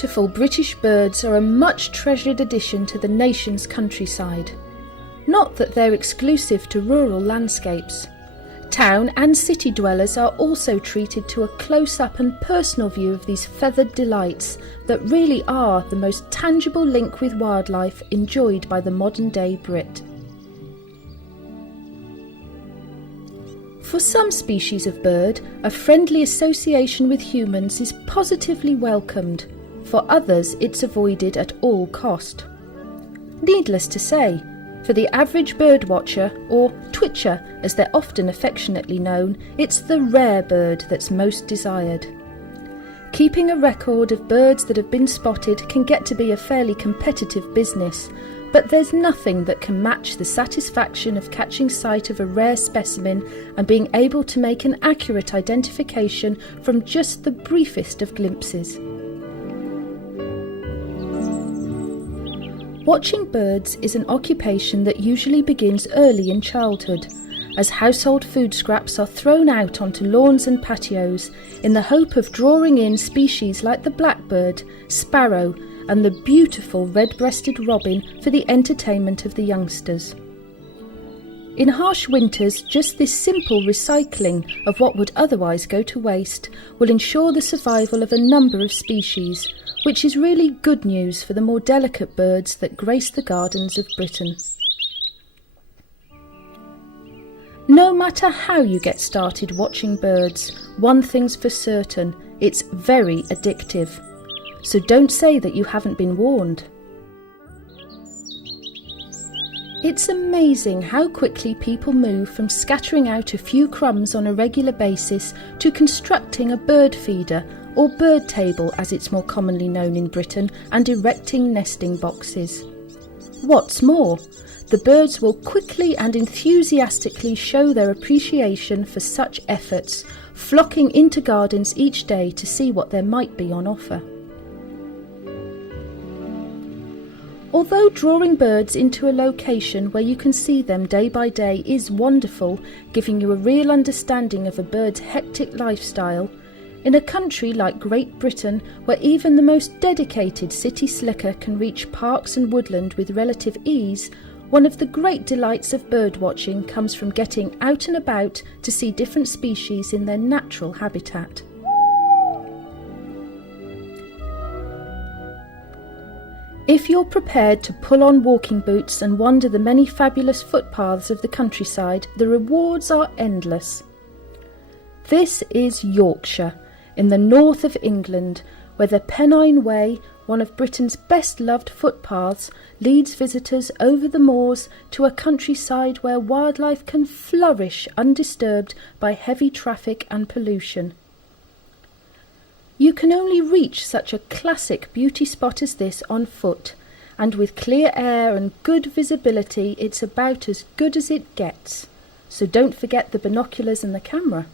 beautiful British birds are a much treasured addition to the nation's countryside. Not that they're exclusive to rural landscapes. Town and city dwellers are also treated to a close-up and personal view of these feathered delights that really are the most tangible link with wildlife enjoyed by the modern-day Brit. For some species of bird, a friendly association with humans is positively welcomed. For others, it's avoided at all cost. Needless to say, for the average birdwatcher, or twitcher as they're often affectionately known, it's the rare bird that's most desired. Keeping a record of birds that have been spotted can get to be a fairly competitive business, but there's nothing that can match the satisfaction of catching sight of a rare specimen and being able to make an accurate identification from just the briefest of glimpses. Watching birds is an occupation that usually begins early in childhood, as household food scraps are thrown out onto lawns and patios in the hope of drawing in species like the blackbird, sparrow, and the beautiful red-breasted robin for the entertainment of the youngsters. In harsh winters, just this simple recycling of what would otherwise go to waste will ensure the survival of a number of species, which is really good news for the more delicate birds that grace the gardens of Britain. No matter how you get started watching birds, one thing's for certain, it's very addictive. So don't say that you haven't been warned. It's amazing how quickly people move from scattering out a few crumbs on a regular basis to constructing a bird feeder, or bird table as it's more commonly known in Britain, and erecting nesting boxes. What's more, the birds will quickly and enthusiastically show their appreciation for such efforts, flocking into gardens each day to see what there might be on offer. Although drawing birds into a location where you can see them day by day is wonderful, giving you a real understanding of a bird's hectic lifestyle, in a country like Great Britain, where even the most dedicated city slicker can reach parks and woodland with relative ease, one of the great delights of birdwatching comes from getting out and about to see different species in their natural habitat. If you're prepared to pull on walking boots and wander the many fabulous footpaths of the countryside, the rewards are endless. This is Yorkshire, in the north of England, where the Pennine Way, one of Britain's best-loved footpaths, leads visitors over the moors to a countryside where wildlife can flourish undisturbed by heavy traffic and pollution. You can only reach such a classic beauty spot as this on foot, and with clear air and good visibility it's about as good as it gets. So don't forget the binoculars and the camera.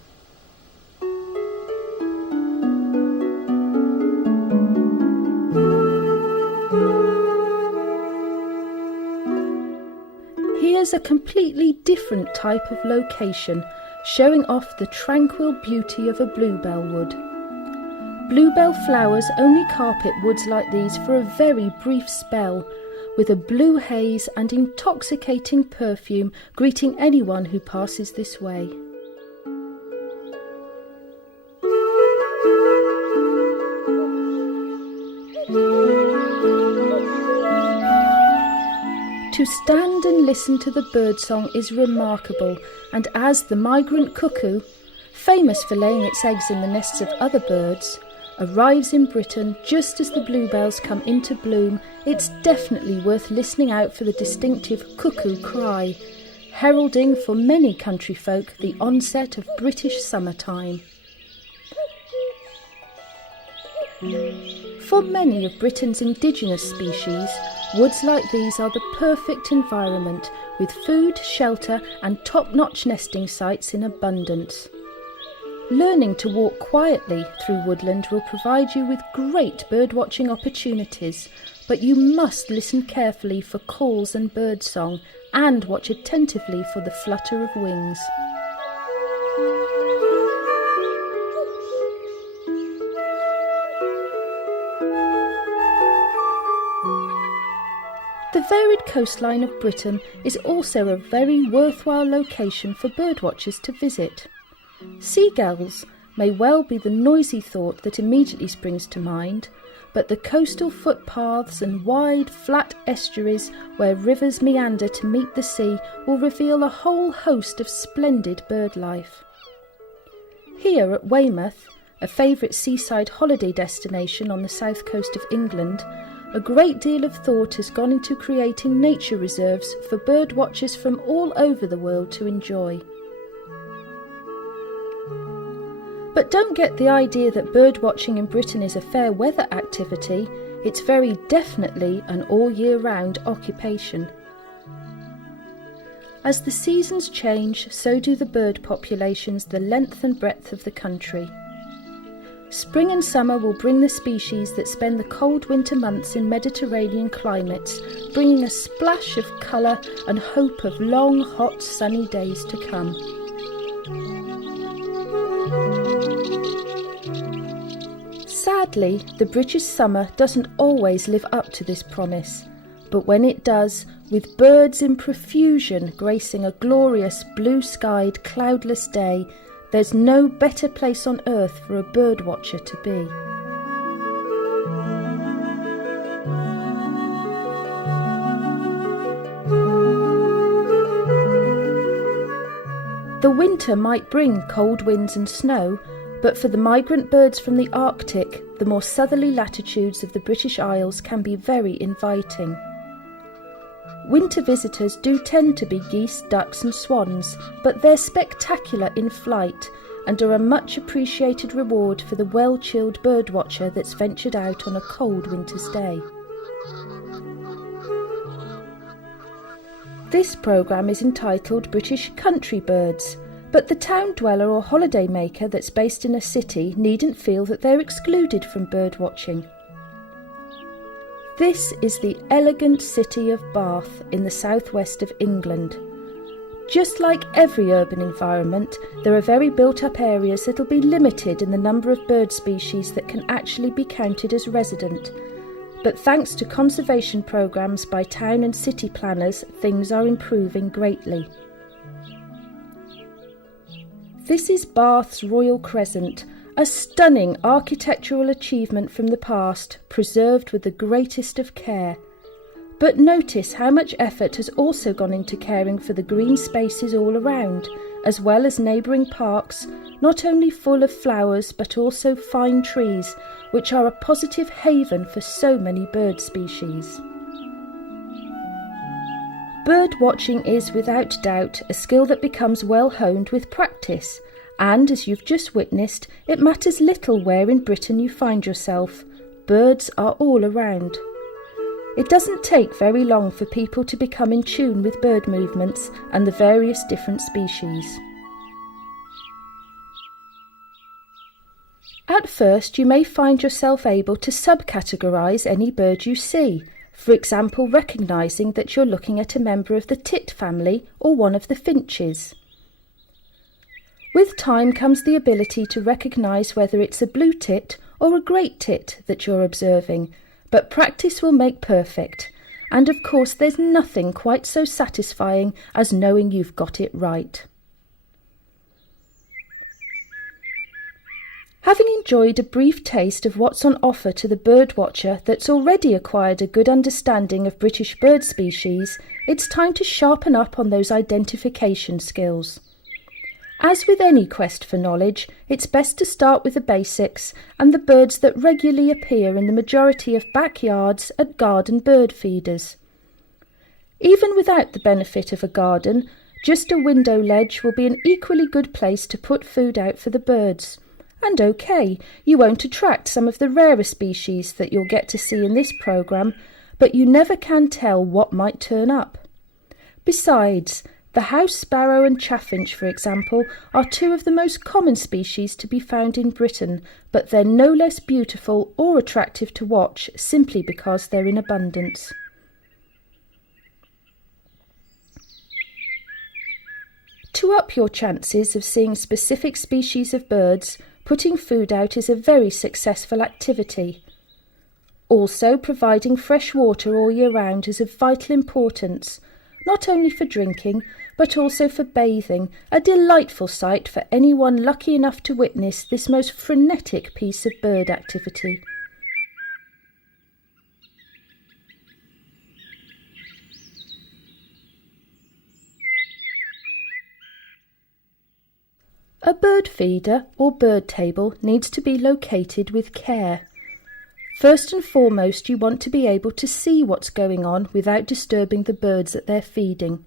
Here's a completely different type of location, showing off the tranquil beauty of a bluebell wood. Bluebell flowers only carpet woods like these for a very brief spell, with a blue haze and intoxicating perfume greeting anyone who passes this way. To stand and listen to the birdsong is remarkable, and as the migrant cuckoo, famous for laying its eggs in the nests of other birds, arrives in Britain just as the bluebells come into bloom, it's definitely worth listening out for the distinctive cuckoo cry, heralding for many country folk the onset of British summertime. For many of Britain's indigenous species, woods like these are the perfect environment, with food, shelter and top-notch nesting sites in abundance. Learning to walk quietly through woodland will provide you with great birdwatching opportunities, but you must listen carefully for calls and birdsong and watch attentively for the flutter of wings. arid coastline of Britain is also a very worthwhile location for birdwatchers to visit. Seagulls may well be the noisy thought that immediately springs to mind, but the coastal footpaths and wide, flat estuaries where rivers meander to meet the sea will reveal a whole host of splendid bird life. Here at Weymouth, a favourite seaside holiday destination on the south coast of England, a great deal of thought has gone into creating nature reserves for bird watchers from all over the world to enjoy. But don't get the idea that bird watching in Britain is a fair weather activity. It's very definitely an all year round occupation. As the seasons change, so do the bird populations the length and breadth of the country. Spring and summer will bring the species that spend the cold winter months in Mediterranean climates, bringing a splash of colour and hope of long, hot, sunny days to come. Sadly, the British summer doesn't always live up to this promise, but when it does, with birds in profusion gracing a glorious blue-skied, cloudless day, there's no better place on earth for a bird watcher to be. The winter might bring cold winds and snow, but for the migrant birds from the Arctic, the more southerly latitudes of the British Isles can be very inviting. Winter visitors do tend to be geese, ducks and swans, but they're spectacular in flight and are a much appreciated reward for the well-chilled birdwatcher that's ventured out on a cold winter's day. This programme is entitled British Country Birds, but the town dweller or holiday maker that's based in a city needn't feel that they're excluded from bird watching. This is the elegant city of Bath in the southwest of England. Just like every urban environment, there are very built-up areas that'll be limited in the number of bird species that can actually be counted as resident. But thanks to conservation programmes by town and city planners, things are improving greatly. This is Bath's Royal Crescent, a stunning architectural achievement from the past, preserved with the greatest of care. But notice how much effort has also gone into caring for the green spaces all around, as well as neighbouring parks, not only full of flowers but also fine trees, which are a positive haven for so many bird species. Bird watching is without doubt a skill that becomes well honed with practice, and as you've just witnessed, it matters little where in Britain you find yourself. Birds are all around. It doesn't take very long for people to become in tune with bird movements and the various different species. At first, you may find yourself able to subcategorise any bird you see, for example recognising that you're looking at a member of the tit family or one of the finches. With time comes the ability to recognise whether it's a blue tit or a great tit that you're observing, but practice will make perfect, and of course there's nothing quite so satisfying as knowing you've got it right. Having enjoyed a brief taste of what's on offer to the birdwatcher that's already acquired a good understanding of British bird species, it's time to sharpen up on those identification skills. As with any quest for knowledge, it's best to start with the basics and the birds that regularly appear in the majority of backyards at garden bird feeders. Even without the benefit of a garden, just a window ledge will be an equally good place to put food out for the birds. And OK, you won't attract some of the rarer species that you'll get to see in this programme, but you never can tell what might turn up. Besides, the house sparrow and chaffinch, for example, are two of the most common species to be found in Britain, but they're no less beautiful or attractive to watch simply because they're in abundance. To up your chances of seeing specific species of birds, putting food out is a very successful activity. Also, providing fresh water all year round is of vital importance, not only for drinking, but also for bathing, a delightful sight for anyone lucky enough to witness this most frenetic piece of bird activity. A bird feeder or bird table needs to be located with care. First and foremost, you want to be able to see what's going on without disturbing the birds that they're feeding.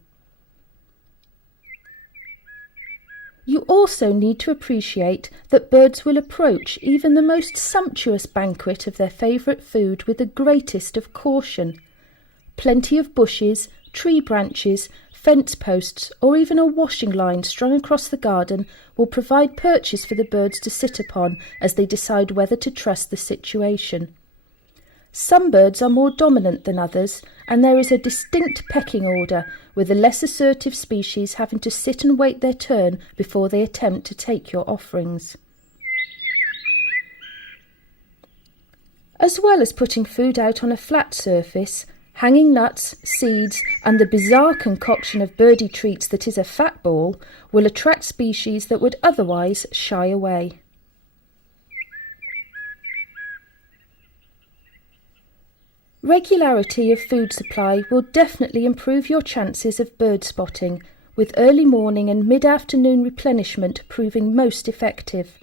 You also need to appreciate that birds will approach even the most sumptuous banquet of their favourite food with the greatest of caution. Plenty of bushes, tree branches, fence posts, or even a washing line strung across the garden will provide perches for the birds to sit upon as they decide whether to trust the situation. Some birds are more dominant than others, and there is a distinct pecking order, with the less assertive species having to sit and wait their turn before they attempt to take your offerings. As well as putting food out on a flat surface, hanging nuts, seeds, and the bizarre concoction of birdie treats that is a fat ball will attract species that would otherwise shy away. Regularity of food supply will definitely improve your chances of bird spotting, with early morning and mid-afternoon replenishment proving most effective.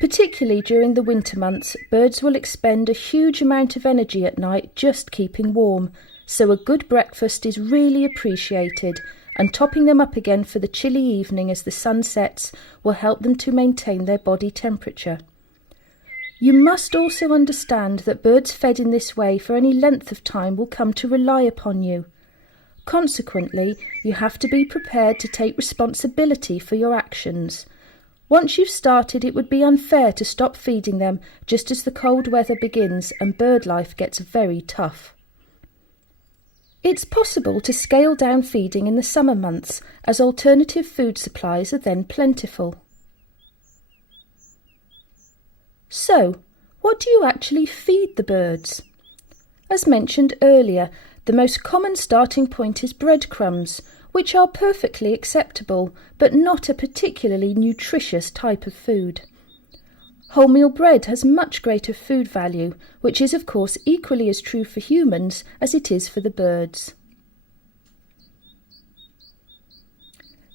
Particularly during the winter months, birds will expend a huge amount of energy at night just keeping warm, so a good breakfast is really appreciated, and topping them up again for the chilly evening as the sun sets will help them to maintain their body temperature. You must also understand that birds fed in this way for any length of time will come to rely upon you. Consequently, you have to be prepared to take responsibility for your actions. Once you've started, it would be unfair to stop feeding them just as the cold weather begins and bird life gets very tough. It's possible to scale down feeding in the summer months, as alternative food supplies are then plentiful. So, what do you actually feed the birds? As mentioned earlier, the most common starting point is breadcrumbs, which are perfectly acceptable, but not a particularly nutritious type of food. Wholemeal bread has much greater food value, which is of course equally as true for humans as it is for the birds.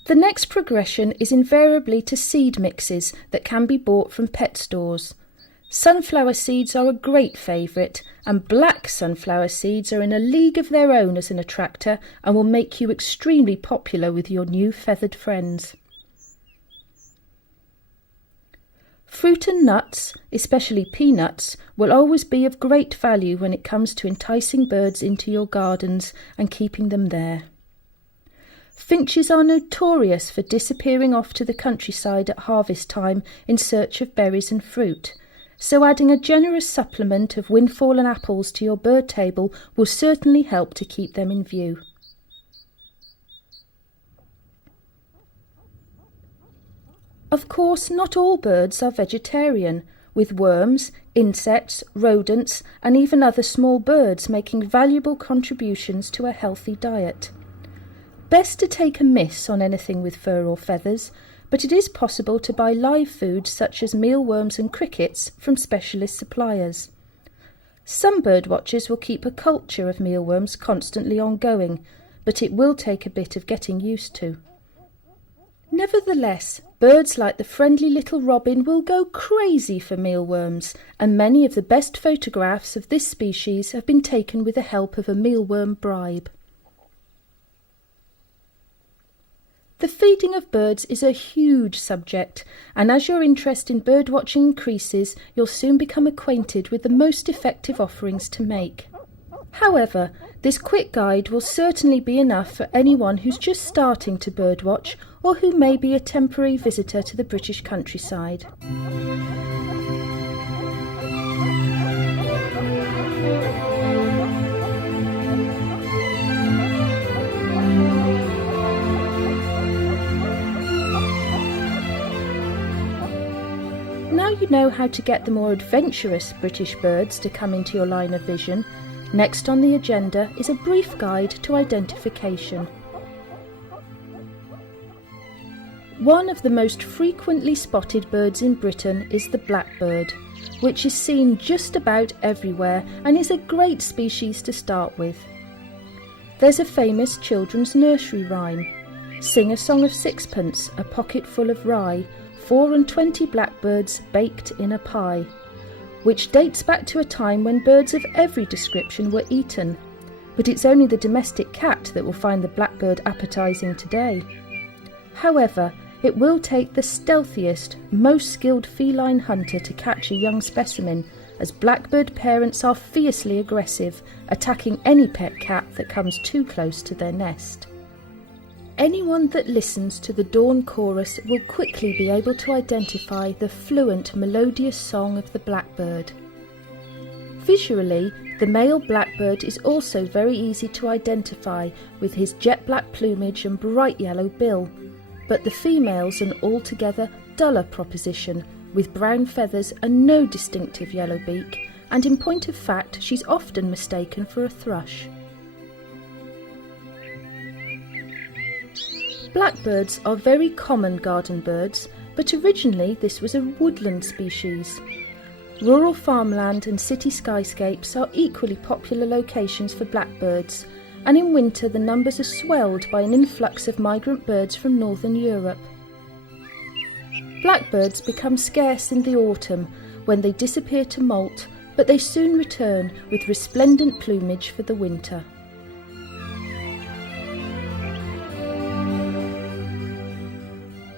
The next progression is invariably to seed mixes that can be bought from pet stores. Sunflower seeds are a great favourite, and black sunflower seeds are in a league of their own as an attractor and will make you extremely popular with your new feathered friends. Fruit and nuts, especially peanuts, will always be of great value when it comes to enticing birds into your gardens and keeping them there. Finches are notorious for disappearing off to the countryside at harvest time in search of berries and fruit, so adding a generous supplement of windfall and apples to your bird table will certainly help to keep them in view. Of course, not all birds are vegetarian, with worms, insects, rodents, and even other small birds making valuable contributions to a healthy diet. Best to take a miss on anything with fur or feathers, but it is possible to buy live foods such as mealworms and crickets from specialist suppliers. Some birdwatchers will keep a culture of mealworms constantly ongoing, but it will take a bit of getting used to. Nevertheless, birds like the friendly little robin will go crazy for mealworms, and many of the best photographs of this species have been taken with the help of a mealworm bribe. The feeding of birds is a huge subject, and as your interest in birdwatching increases, you'll soon become acquainted with the most effective offerings to make. However, this quick guide will certainly be enough for anyone who's just starting to birdwatch or who may be a temporary visitor to the British countryside. Now you know how to get the more adventurous British birds to come into your line of vision, next on the agenda is a brief guide to identification. One of the most frequently spotted birds in Britain is the blackbird, which is seen just about everywhere and is a great species to start with. There's a famous children's nursery rhyme: "Sing a song of sixpence, a pocket full of rye, 24 blackbirds baked in a pie," which dates back to a time when birds of every description were eaten, but it's only the domestic cat that will find the blackbird appetising today. However, it will take the stealthiest, most skilled feline hunter to catch a young specimen, as blackbird parents are fiercely aggressive, attacking any pet cat that comes too close to their nest. Anyone that listens to the dawn chorus will quickly be able to identify the fluent, melodious song of the blackbird. Visually, the male blackbird is also very easy to identify with his jet black plumage and bright yellow bill, but the female's an altogether duller proposition, with brown feathers and no distinctive yellow beak, and in point of fact she's often mistaken for a thrush. Blackbirds are very common garden birds, but originally this was a woodland species. Rural farmland and city skyscapes are equally popular locations for blackbirds, and in winter the numbers are swelled by an influx of migrant birds from northern Europe. Blackbirds become scarce in the autumn when they disappear to moult, but they soon return with resplendent plumage for the winter.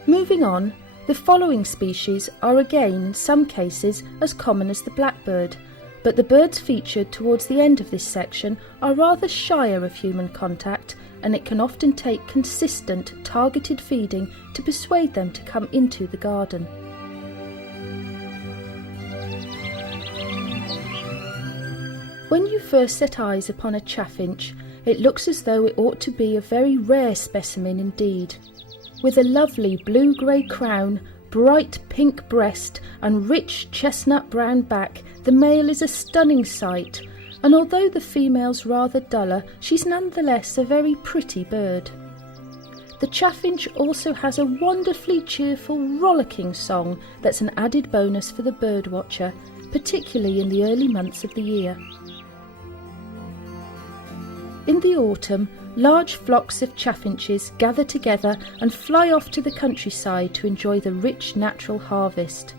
Moving on, the following species are again in some cases as common as the blackbird, but the birds featured towards the end of this section are rather shyer of human contact, and it can often take consistent, targeted feeding to persuade them to come into the garden. When you first set eyes upon a chaffinch, it looks as though it ought to be a very rare specimen indeed. With a lovely blue-grey crown, bright pink breast and rich chestnut-brown back, the male is a stunning sight, and although the female's rather duller, she's nonetheless a very pretty bird. The chaffinch also has a wonderfully cheerful, rollicking song that's an added bonus for the birdwatcher, particularly in the early months of the year. In the autumn, large flocks of chaffinches gather together and fly off to the countryside to enjoy the rich natural harvest.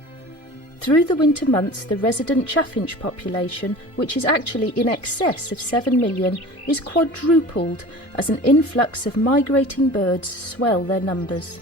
Through the winter months, the resident chaffinch population, which is actually in excess of 7 million, is quadrupled as an influx of migrating birds swell their numbers.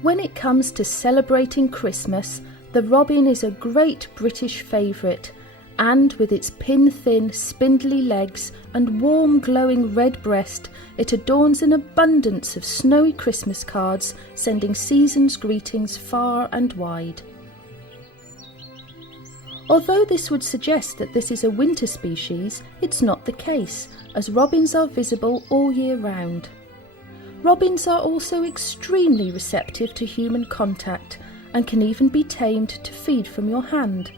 When it comes to celebrating Christmas, the robin is a great British favourite, and with its pin-thin, spindly legs and warm, glowing red breast, it adorns an abundance of snowy Christmas cards, sending season's greetings far and wide. Although this would suggest that this is a winter species, it's not the case, as robins are visible all year round. Robins are also extremely receptive to human contact, and can even be tamed to feed from your hand.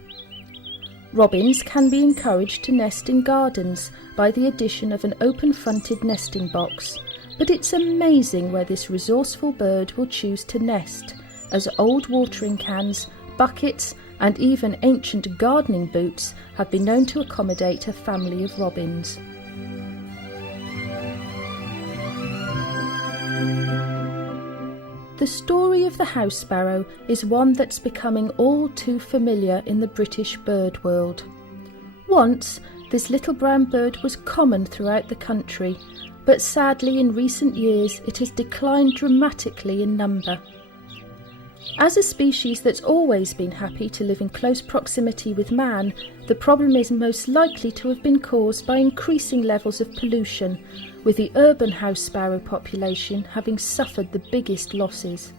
Robins can be encouraged to nest in gardens by the addition of an open-fronted nesting box, but it's amazing where this resourceful bird will choose to nest, as old watering cans, buckets, and even ancient gardening boots have been known to accommodate a family of robins. The story of the house sparrow is one that's becoming all too familiar in the British bird world. Once, this little brown bird was common throughout the country, but sadly in recent years it has declined dramatically in number. As a species that's always been happy to live in close proximity with man, the problem is most likely to have been caused by increasing levels of pollution, with the urban house sparrow population having suffered the biggest losses.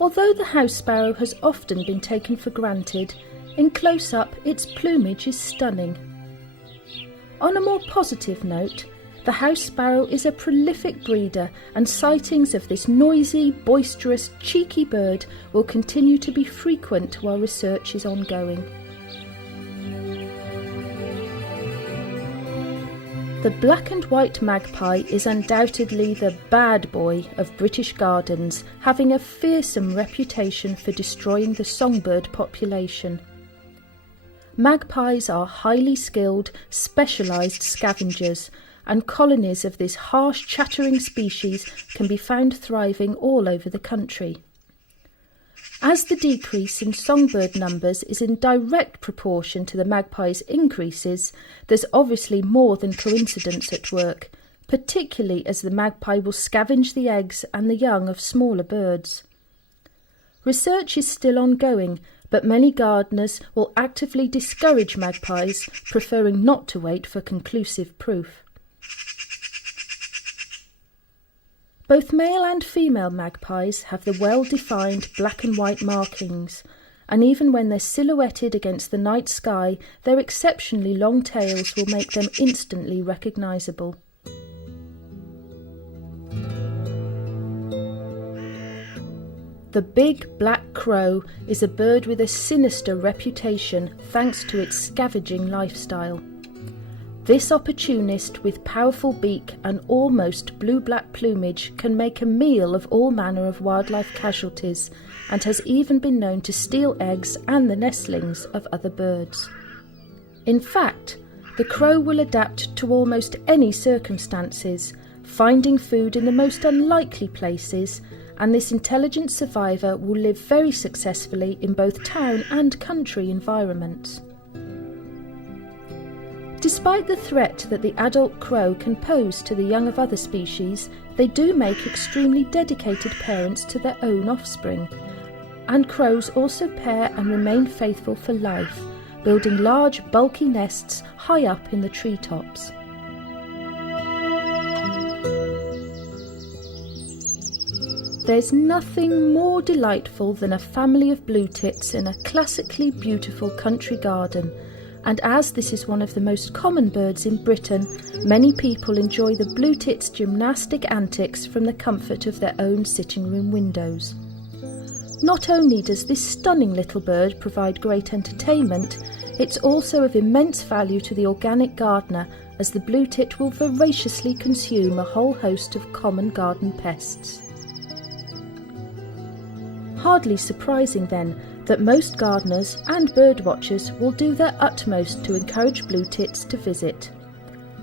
Although the house sparrow has often been taken for granted, in close-up its plumage is stunning. On a more positive note, the house sparrow is a prolific breeder, and sightings of this noisy, boisterous, cheeky bird will continue to be frequent while research is ongoing. The black and white magpie is undoubtedly the bad boy of British gardens, having a fearsome reputation for destroying the songbird population. Magpies are highly skilled, specialised scavengers, and colonies of this harsh chattering species can be found thriving all over the country. As the decrease in songbird numbers is in direct proportion to the magpie's increases, there's obviously more than coincidence at work, particularly as the magpie will scavenge the eggs and the young of smaller birds. Research is still ongoing, but many gardeners will actively discourage magpies, preferring not to wait for conclusive proof. Both male and female magpies have the well-defined black and white markings, and even when they're silhouetted against the night sky, their exceptionally long tails will make them instantly recognisable. The big black crow is a bird with a sinister reputation thanks to its scavenging lifestyle. This opportunist with powerful beak and almost blue-black plumage can make a meal of all manner of wildlife casualties, and has even been known to steal eggs and the nestlings of other birds. In fact, the crow will adapt to almost any circumstances, finding food in the most unlikely places, and this intelligent survivor will live very successfully in both town and country environments. Despite the threat that the adult crow can pose to the young of other species, they do make extremely dedicated parents to their own offspring, and crows also pair and remain faithful for life, building large, bulky nests high up in the treetops. There's nothing more delightful than a family of blue tits in a classically beautiful country garden, and as this is one of the most common birds in Britain, many people enjoy the blue tits' gymnastic antics from the comfort of their own sitting room windows. Not only does this stunning little bird provide great entertainment, it's also of immense value to the organic gardener, as the blue tit will voraciously consume a whole host of common garden pests. Hardly surprising then that most gardeners and bird watchers will do their utmost to encourage blue tits to visit.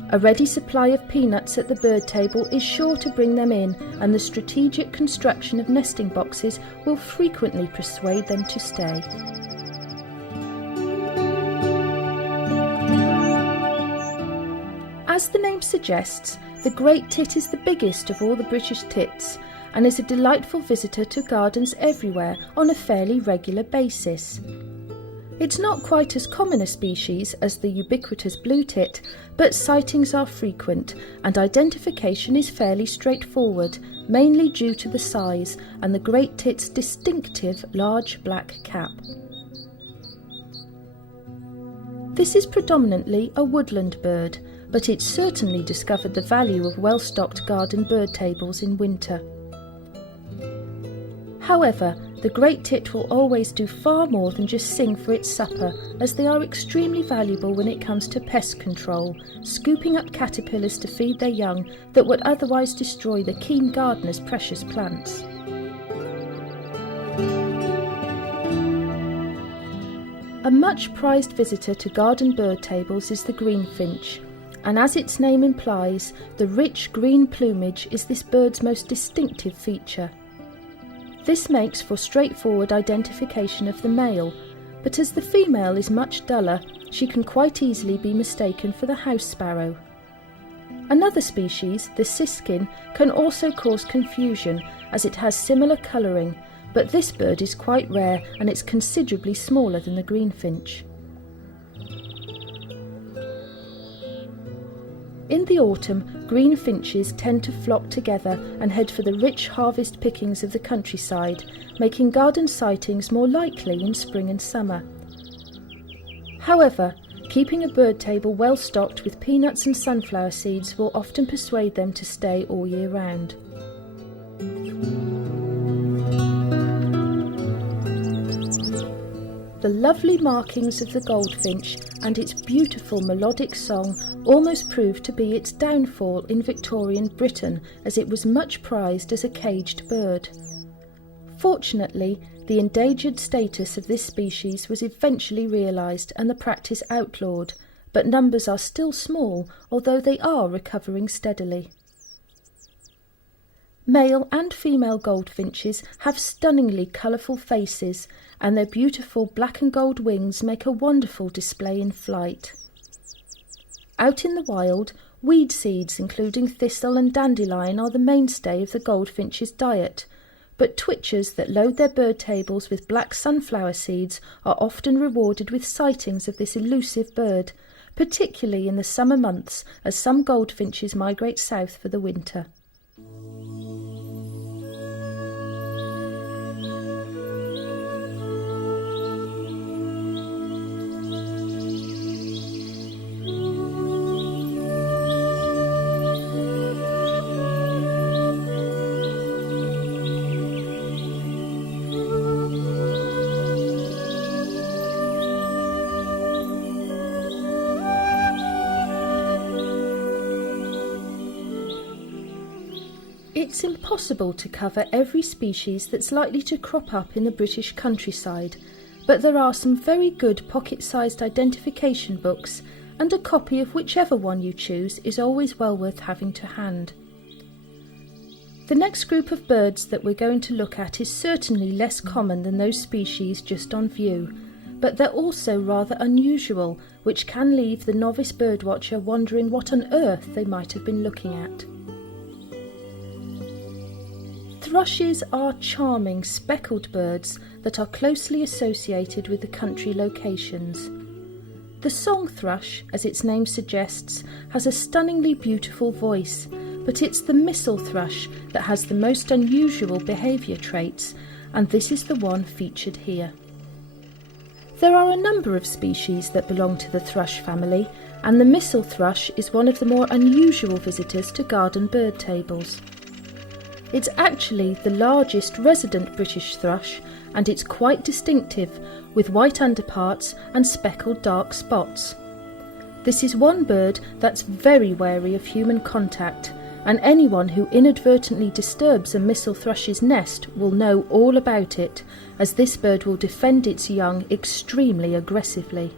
A ready supply of peanuts at the bird table is sure to bring them in, and the strategic construction of nesting boxes will frequently persuade them to stay. As the name suggests, the great tit is the biggest of all the British tits, and is a delightful visitor to gardens everywhere on a fairly regular basis. It's not quite as common a species as the ubiquitous blue tit, but sightings are frequent, and identification is fairly straightforward, mainly due to the size and the great tit's distinctive large black cap. This is predominantly a woodland bird, but it certainly discovered the value of well-stocked garden bird tables in winter. However, the great tit will always do far more than just sing for its supper, as they are extremely valuable when it comes to pest control, scooping up caterpillars to feed their young that would otherwise destroy the keen gardener's precious plants. A much prized visitor to garden bird tables is the greenfinch, and as its name implies, the rich green plumage is this bird's most distinctive feature. This makes for straightforward identification of the male, but as the female is much duller, she can quite easily be mistaken for the house sparrow. Another species, the siskin, can also cause confusion as it has similar colouring, but this bird is quite rare and it's considerably smaller than the greenfinch. In the autumn, greenfinches tend to flock together and head for the rich harvest pickings of the countryside, making garden sightings more likely in spring and summer. However, Keeping a bird table well stocked with peanuts and sunflower seeds will often persuade them to stay all year round. The lovely markings of the goldfinch and its beautiful melodic song almost proved to be its downfall in Victorian Britain, as it was much prized as a caged bird. Fortunately, the endangered status of this species was eventually realised and the practice outlawed, but numbers are still small, although they are recovering steadily. Male and female goldfinches have stunningly colourful faces, and their beautiful black and gold wings make a wonderful display in flight. Out in the wild, weed seeds including thistle and dandelion are the mainstay of the goldfinch's diet, but twitchers that load their bird tables with black sunflower seeds are often rewarded with sightings of this elusive bird, particularly in the summer months as some goldfinches migrate south for the winter. It's impossible to cover every species that's likely to crop up in the British countryside, but there are some very good pocket-sized identification books, and a copy of whichever one you choose is always well worth having to hand. The next group of birds that we're going to look at is certainly less common than those species just on view, but they're also rather unusual, which can leave the novice birdwatcher wondering what on earth they might have been looking at. Thrushes are charming speckled birds that are closely associated with the country locations. The song thrush, as its name suggests, has a stunningly beautiful voice, but it's the missel thrush that has the most unusual behaviour traits, and this is the one featured here. There are a number of species that belong to the thrush family, and the missel thrush is one of the more unusual visitors to garden bird tables. It's actually the largest resident British thrush, and it's quite distinctive, with white underparts and speckled dark spots. This is one bird that's very wary of human contact, and anyone who inadvertently disturbs a missel thrush's nest will know all about it, as this bird will defend its young extremely aggressively.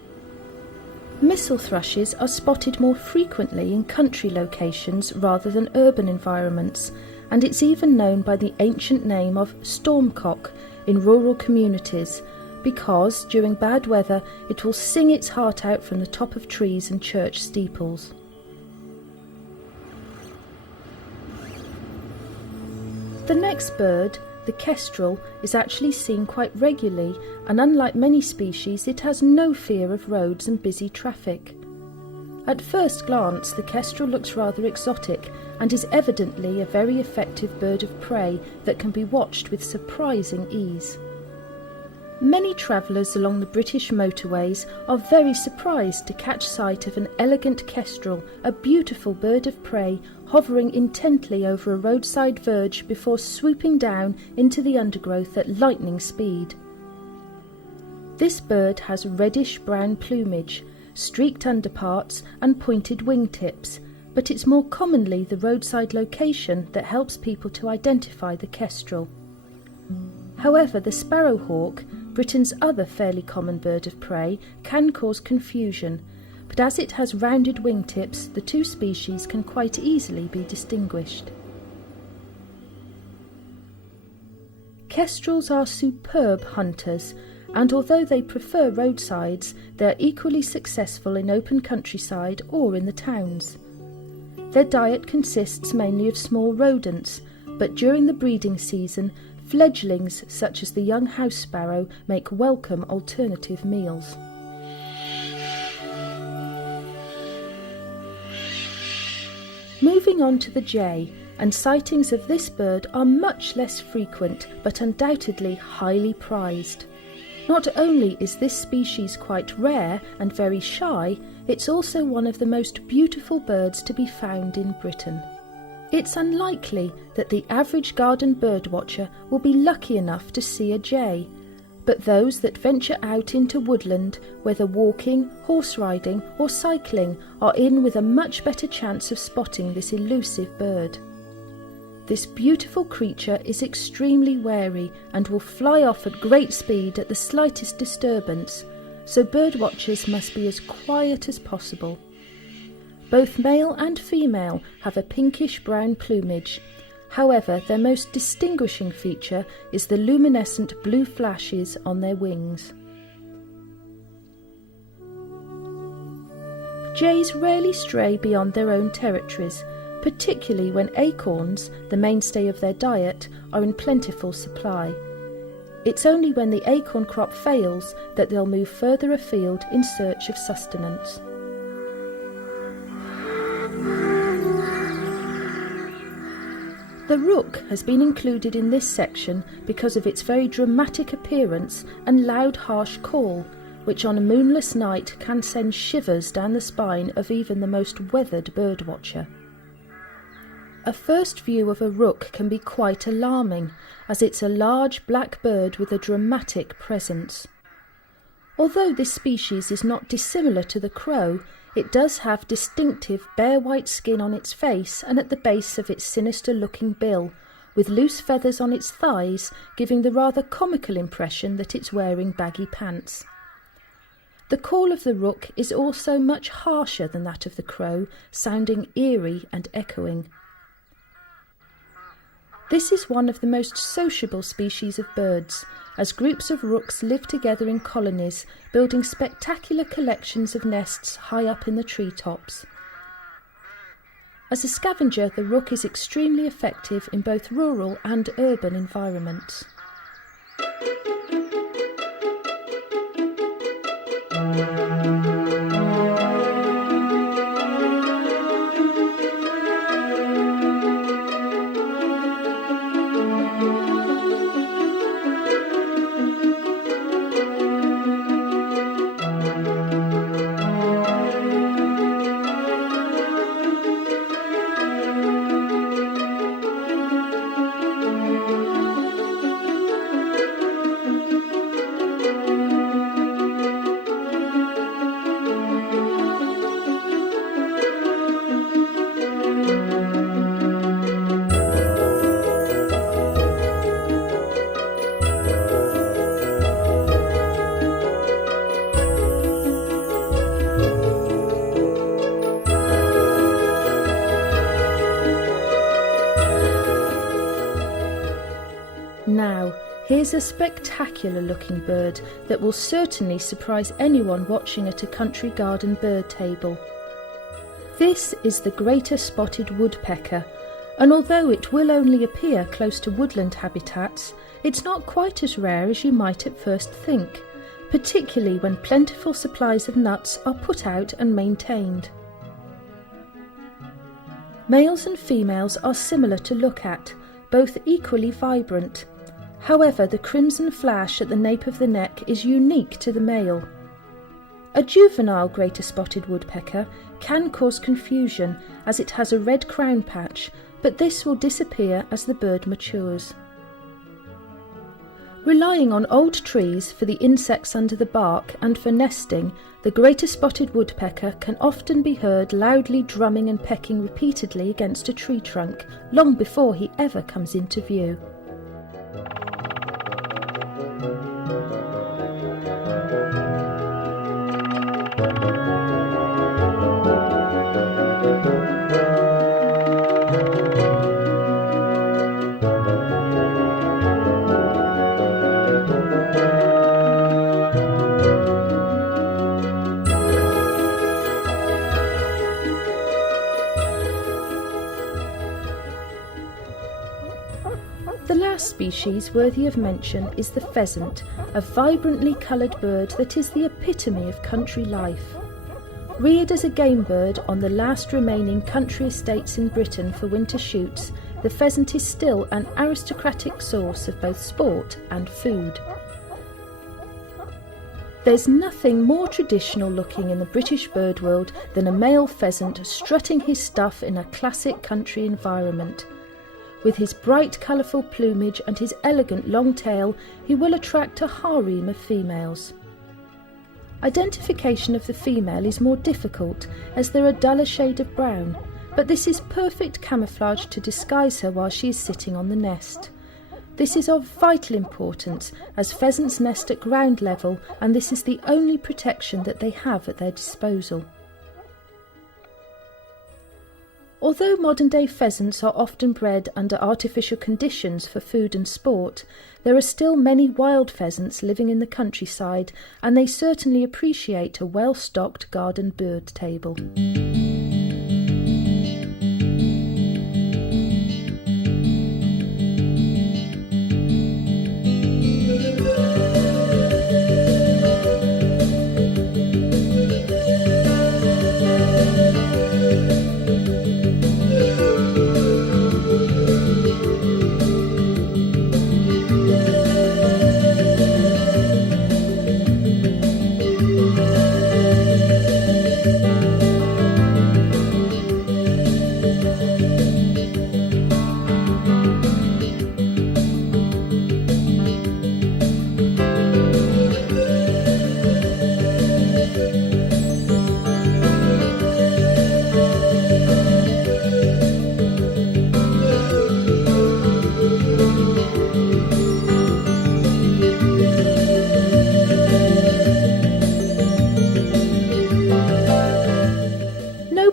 Missel thrushes are spotted more frequently in country locations rather than urban environments, and it's even known by the ancient name of stormcock in rural communities, because during bad weather it will sing its heart out from the top of trees and church steeples. The next bird, the kestrel, is actually seen quite regularly, and unlike many species it has no fear of roads and busy traffic. At first glance the kestrel looks rather exotic and is evidently a very effective bird of prey that can be watched with surprising ease. Many travellers along the British motorways are very surprised to catch sight of an elegant kestrel, a beautiful bird of prey, hovering intently over a roadside verge before swooping down into the undergrowth at lightning speed. This bird has reddish-brown plumage, streaked underparts and pointed wingtips, but it's more commonly the roadside location that helps people to identify the kestrel. However, the sparrowhawk, Britain's other fairly common bird of prey, can cause confusion, but as it has rounded wingtips, the two species can quite easily be distinguished. Kestrels are superb hunters, and although they prefer roadsides, they are equally successful in open countryside or in the towns. Their diet consists mainly of small rodents, but during the breeding season, fledglings such as the young house sparrow make welcome alternative meals. Moving on to the jay, and sightings of this bird are much less frequent but undoubtedly highly prized. Not only is this species quite rare and very shy, it's also one of the most beautiful birds to be found in Britain. It's unlikely that the average garden birdwatcher will be lucky enough to see a jay, but those that venture out into woodland, whether walking, horse riding or cycling, are in with a much better chance of spotting this elusive bird. This beautiful creature is extremely wary and will fly off at great speed at the slightest disturbance, so birdwatchers must be as quiet as possible. Both male and female have a pinkish-brown plumage. However, their most distinguishing feature is the luminescent blue flashes on their wings. Jays rarely stray beyond their own territories, particularly when acorns, the mainstay of their diet, are in plentiful supply. It's only when the acorn crop fails that they'll move further afield in search of sustenance. The rook has been included in this section because of its very dramatic appearance and loud, harsh call, which on a moonless night can send shivers down the spine of even the most weathered birdwatcher. A first view of a rook can be quite alarming, as it's a large black bird with a dramatic presence. Although this species is not dissimilar to the crow, it does have distinctive bare white skin on its face and at the base of its sinister-looking bill, with loose feathers on its thighs, giving the rather comical impression that it's wearing baggy pants. The call of the rook is also much harsher than that of the crow, sounding eerie and echoing. This is one of the most sociable species of birds, as groups of rooks live together in colonies, building spectacular collections of nests high up in the treetops. As a scavenger, the rook is extremely effective in both rural and urban environments. Now, here's a spectacular-looking bird that will certainly surprise anyone watching at a country garden bird table. This is the greater spotted woodpecker, and although it will only appear close to woodland habitats, it's not quite as rare as you might at first think, particularly when plentiful supplies of nuts are put out and maintained. Males and females are similar to look at, both equally vibrant. However, the crimson flash at the nape of the neck is unique to the male. A juvenile greater spotted woodpecker can cause confusion as it has a red crown patch, but this will disappear as the bird matures. Relying on old trees for the insects under the bark and for nesting, the greater spotted woodpecker can often be heard loudly drumming and pecking repeatedly against a tree trunk long before he ever comes into view. The last species worthy of mention is the pheasant, a vibrantly coloured bird that is the epitome of country life. Reared as a game bird on the last remaining country estates in Britain for winter shoots, the pheasant is still an aristocratic source of both sport and food. There's nothing more traditional looking in the British bird world than a male pheasant strutting his stuff in a classic country environment. With his bright colourful plumage and his elegant long tail, he will attract a harem of females. Identification of the female is more difficult as they're a duller shade of brown, but this is perfect camouflage to disguise her while she is sitting on the nest. This is of vital importance as pheasants nest at ground level, and this is the only protection that they have at their disposal. Although modern-day pheasants are often bred under artificial conditions for food and sport, there are still many wild pheasants living in the countryside, and they certainly appreciate a well-stocked garden bird table.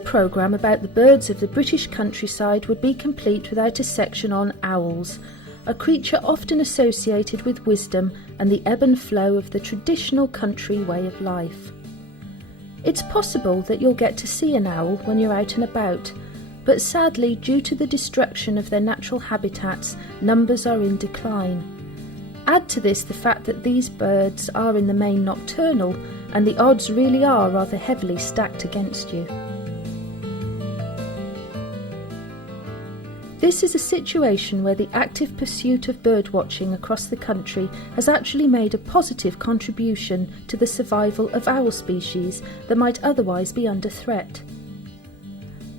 Programme about the birds of the British countryside would be complete without a section on owls, a creature often associated with wisdom and the ebb and flow of the traditional country way of life. It's possible that you'll get to see an owl when you're out and about, but sadly, due to the destruction of their natural habitats, numbers are in decline. Add to this the fact that these birds are in the main nocturnal, and the odds really are rather heavily stacked against you. This is a situation where the active pursuit of birdwatching across the country has actually made a positive contribution to the survival of owl species that might otherwise be under threat.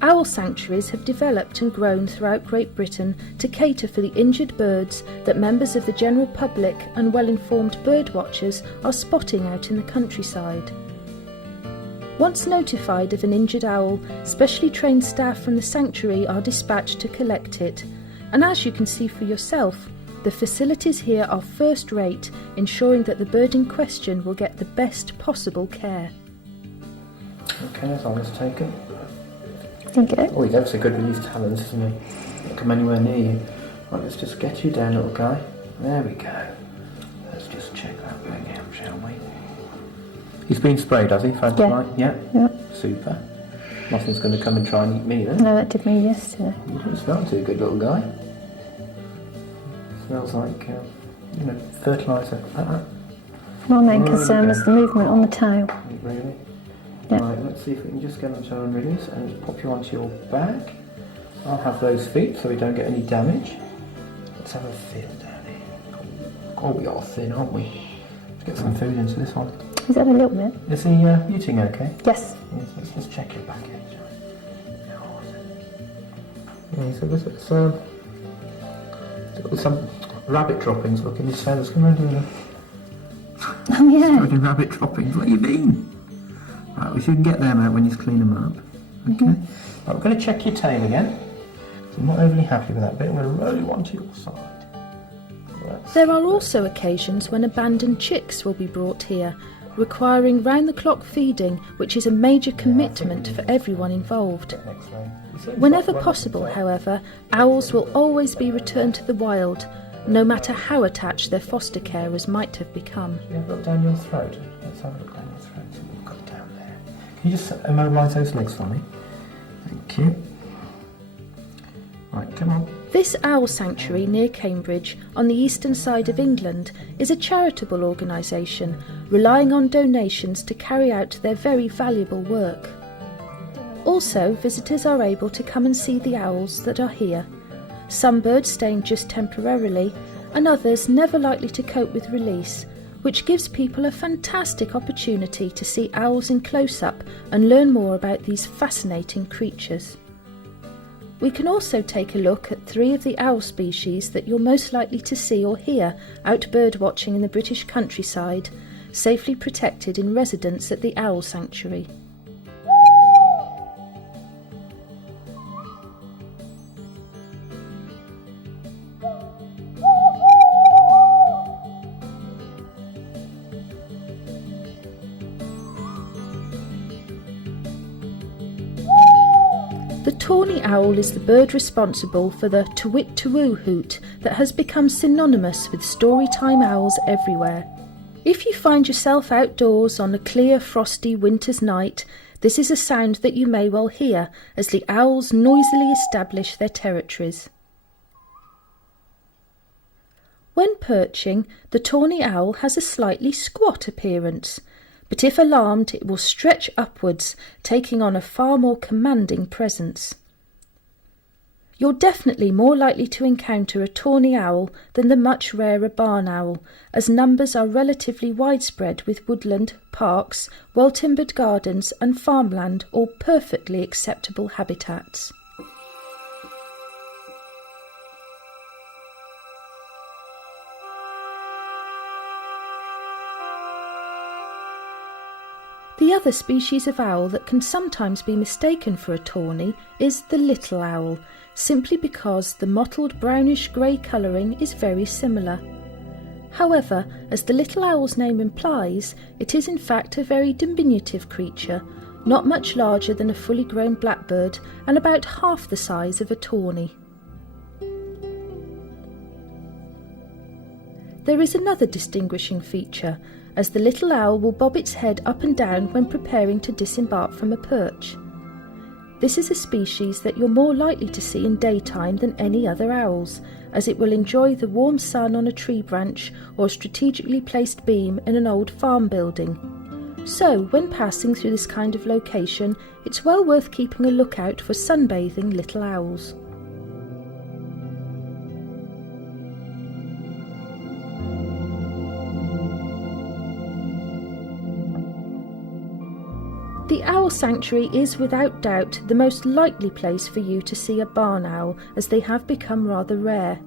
Owl sanctuaries have developed and grown throughout Great Britain to cater for the injured birds that members of the general public and well-informed birdwatchers are spotting out in the countryside. Once notified of an injured owl, specially trained staff from the sanctuary are dispatched to collect it, and as you can see for yourself, the facilities here are first rate, ensuring that the bird in question will get the best possible care. Okay, that's all it's taken. Thank you. Oh, he's ever so good with his talons, isn't he? Can't come anywhere near you. Right, let's just get you down, little guy. There we go. Let's just check that back out, shall we? He's been sprayed, has he? Yeah. Yeah? Yeah. Super. Nothing's going to come and try and eat me then. No, that did me yesterday. You don't smell too good, little guy. Smells like, fertiliser. My main concern was the movement on the tail. Really? Yeah. Right, let's see if we can just get onto and release and just pop you onto your back. I'll have those feet so we don't get any damage. Let's have a feel down here. Oh, we are thin, aren't we? Let's get some food into this one. Is that a little bit? Is he eating okay? Yes. Yes, let's just check your back edge. Yeah, so there's got some rabbit droppings looking his feathers. Come around here. Oh yeah. Covered rabbit droppings. What have you been? Right, we should get them out when you clean them up. Okay. Right, we're going to check your tail again. I'm not overly happy with that bit. I'm going to roll you onto your side. There are also occasions when abandoned chicks will be brought here, requiring round-the-clock feeding, which is a major commitment for everyone involved. Whenever possible, however, owls will always be returned to the wild, no matter how attached their foster carers might have become. Can you have a look down your throat? Let's have a look down your throat. See what we've got down there. Can you just immobilise those legs for me? Thank you. Right, come on. This owl sanctuary near Cambridge, on the eastern side of England, is a charitable organisation relying on donations to carry out their very valuable work. Also, visitors are able to come and see the owls that are here, some birds staying just temporarily, and others never likely to cope with release, which gives people a fantastic opportunity to see owls in close-up and learn more about these fascinating creatures. We can also take a look at 3 of the owl species that you're most likely to see or hear out birdwatching in the British countryside, safely protected in residence at the Owl Sanctuary. The tawny owl is the bird responsible for the twit-twoo hoot that has become synonymous with storytime owls everywhere. If you find yourself outdoors on a clear, frosty winter's night, this is a sound that you may well hear as the owls noisily establish their territories. When perching, the tawny owl has a slightly squat appearance, but if alarmed it will stretch upwards, taking on a far more commanding presence. You're definitely more likely to encounter a tawny owl than the much rarer barn owl, as numbers are relatively widespread with woodland, parks, well-timbered gardens and farmland all perfectly acceptable habitats. The other species of owl that can sometimes be mistaken for a tawny is the little owl, simply because the mottled brownish-grey colouring is very similar. However, as the little owl's name implies, it is in fact a very diminutive creature, not much larger than a fully grown blackbird and about half the size of a tawny. There is another distinguishing feature, as the little owl will bob its head up and down when preparing to disembark from a perch. This is a species that you're more likely to see in daytime than any other owls, as it will enjoy the warm sun on a tree branch or a strategically placed beam in an old farm building. So, when passing through this kind of location, it's well worth keeping a lookout for sunbathing little owls. The Owl Sanctuary is without doubt the most likely place for you to see a barn owl, as they have become rather rare.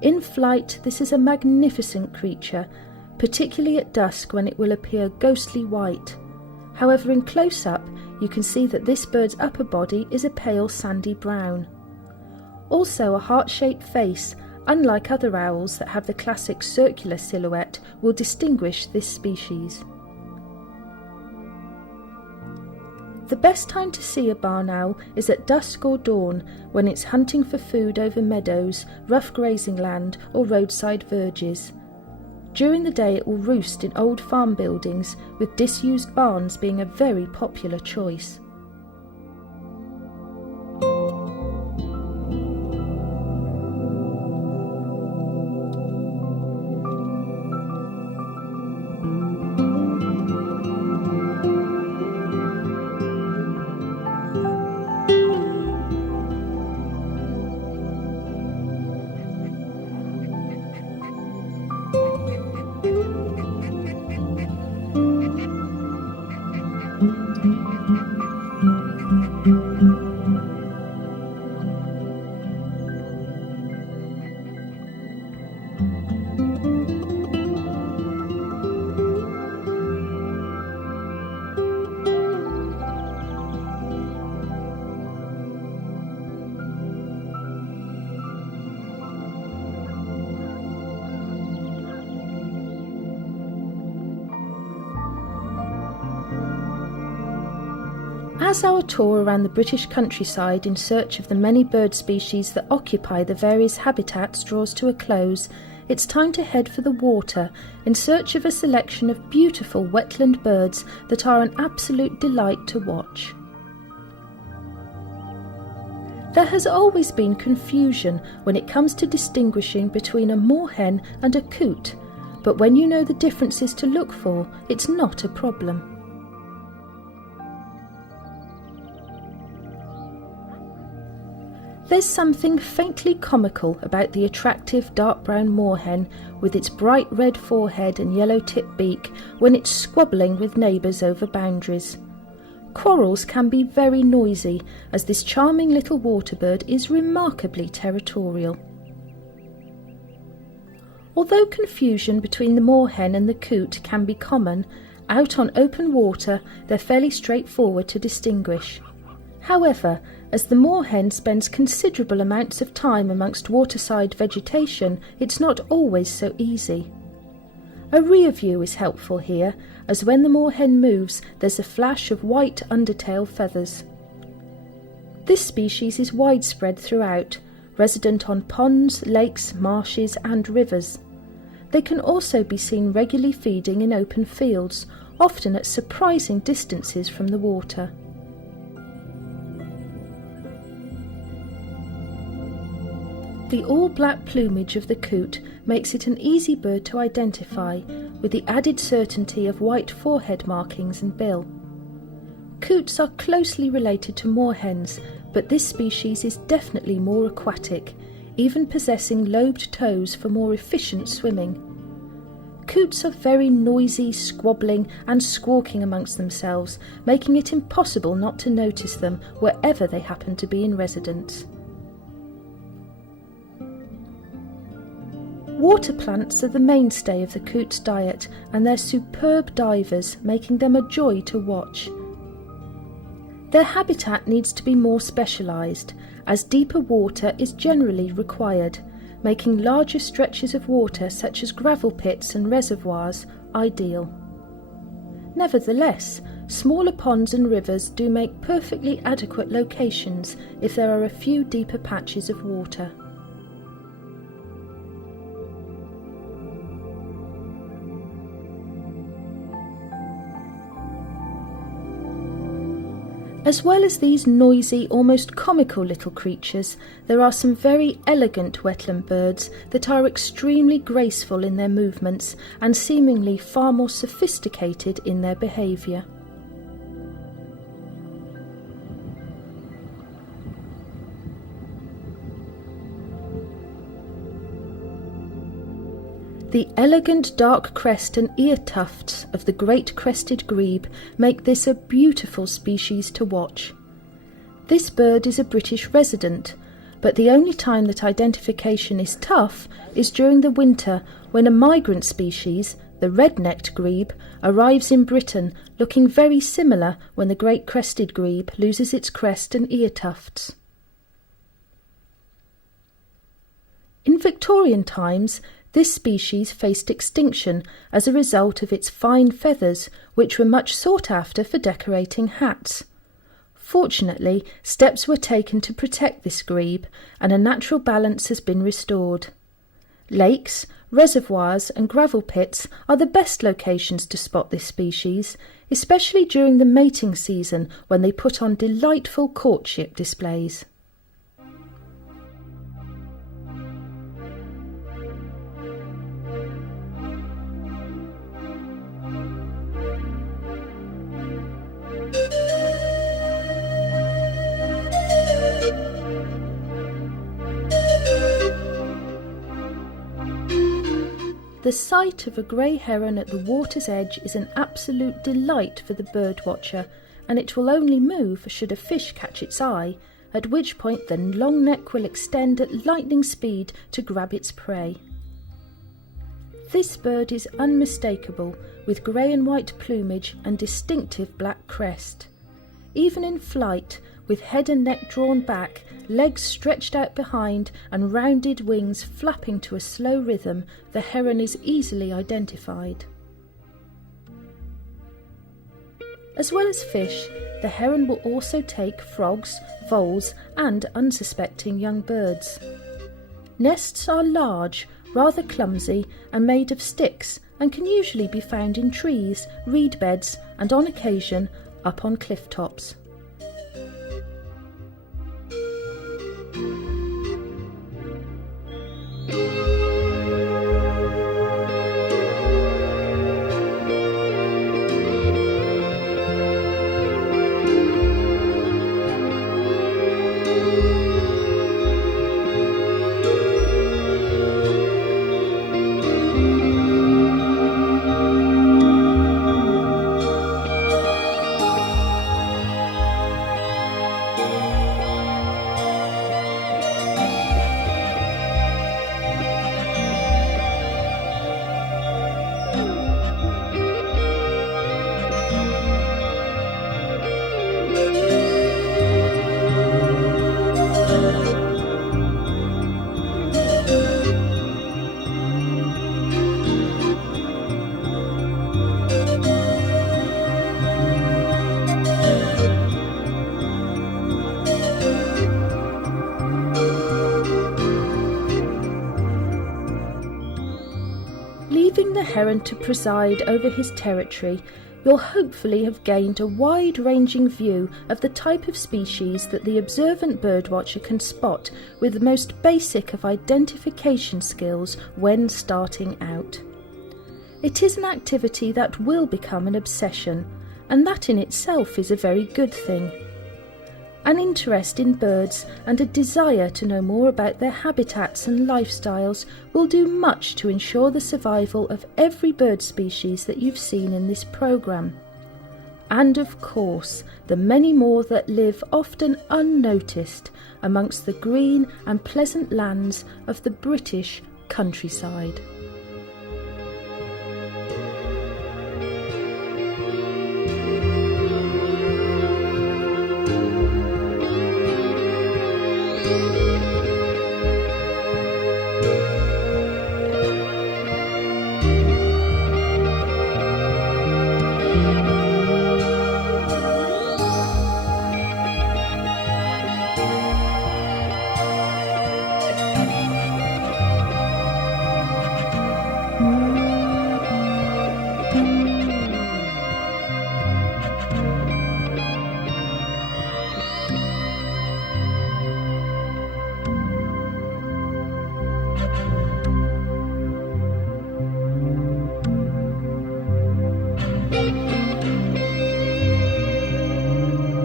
In flight, this is a magnificent creature, particularly at dusk when it will appear ghostly white. However, in close-up, you can see that this bird's upper body is a pale sandy brown. Also, a heart-shaped face, unlike other owls that have the classic circular silhouette, will distinguish this species. The best time to see a barn owl is at dusk or dawn, when it's hunting for food over meadows, rough grazing land or roadside verges. During the day it will roost in old farm buildings, with disused barns being a very popular choice. As our tour around the British countryside in search of the many bird species that occupy the various habitats draws to a close, it's time to head for the water in search of a selection of beautiful wetland birds that are an absolute delight to watch. There has always been confusion when it comes to distinguishing between a moorhen and a coot, but when you know the differences to look for, it's not a problem. There's something faintly comical about the attractive dark brown moorhen with its bright red forehead and yellow-tipped beak when it's squabbling with neighbours over boundaries. Quarrels can be very noisy, as this charming little waterbird is remarkably territorial. Although confusion between the moorhen and the coot can be common, out on open water they're fairly straightforward to distinguish. However, as the moorhen spends considerable amounts of time amongst waterside vegetation, it's not always so easy. A rear view is helpful here, as when the moorhen moves there's a flash of white undertail feathers. This species is widespread throughout, resident on ponds, lakes, marshes and rivers. They can also be seen regularly feeding in open fields, often at surprising distances from the water. The all-black plumage of the coot makes it an easy bird to identify, with the added certainty of white forehead markings and bill. Coots are closely related to moorhens, but this species is definitely more aquatic, even possessing lobed toes for more efficient swimming. Coots are very noisy, squabbling and squawking amongst themselves, making it impossible not to notice them wherever they happen to be in residence. Water plants are the mainstay of the coot's diet, and they're superb divers, making them a joy to watch. Their habitat needs to be more specialised, as deeper water is generally required, making larger stretches of water such as gravel pits and reservoirs ideal. Nevertheless, smaller ponds and rivers do make perfectly adequate locations if there are a few deeper patches of water. As well as these noisy, almost comical little creatures, there are some very elegant wetland birds that are extremely graceful in their movements and seemingly far more sophisticated in their behaviour. The elegant dark crest and ear tufts of the great crested grebe make this a beautiful species to watch. This bird is a British resident, but the only time that identification is tough is during the winter, when a migrant species, the red-necked grebe, arrives in Britain, looking very similar when the great crested grebe loses its crest and ear tufts. In Victorian times, this species faced extinction as a result of its fine feathers, which were much sought after for decorating hats. Fortunately, steps were taken to protect this grebe, and a natural balance has been restored. Lakes, reservoirs and gravel pits are the best locations to spot this species, especially during the mating season when they put on delightful courtship displays. The sight of a grey heron at the water's edge is an absolute delight for the birdwatcher, and it will only move should a fish catch its eye, at which point the long neck will extend at lightning speed to grab its prey. This bird is unmistakable, with grey and white plumage and distinctive black crest. Even in flight, with head and neck drawn back, legs stretched out behind and rounded wings flapping to a slow rhythm, the heron is easily identified. As well as fish, the heron will also take frogs, voles and unsuspecting young birds. Nests are large, rather clumsy and made of sticks, and can usually be found in trees, reed beds and on occasion up on cliff tops. heron to preside over his territory, you'll hopefully have gained a wide-ranging view of the type of species that the observant birdwatcher can spot with the most basic of identification skills when starting out. It is an activity that will become an obsession, and that in itself is a very good thing. An interest in birds and a desire to know more about their habitats and lifestyles will do much to ensure the survival of every bird species that you've seen in this programme. And of course, the many more that live often unnoticed amongst the green and pleasant lands of the British countryside.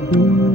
Mm-hmm.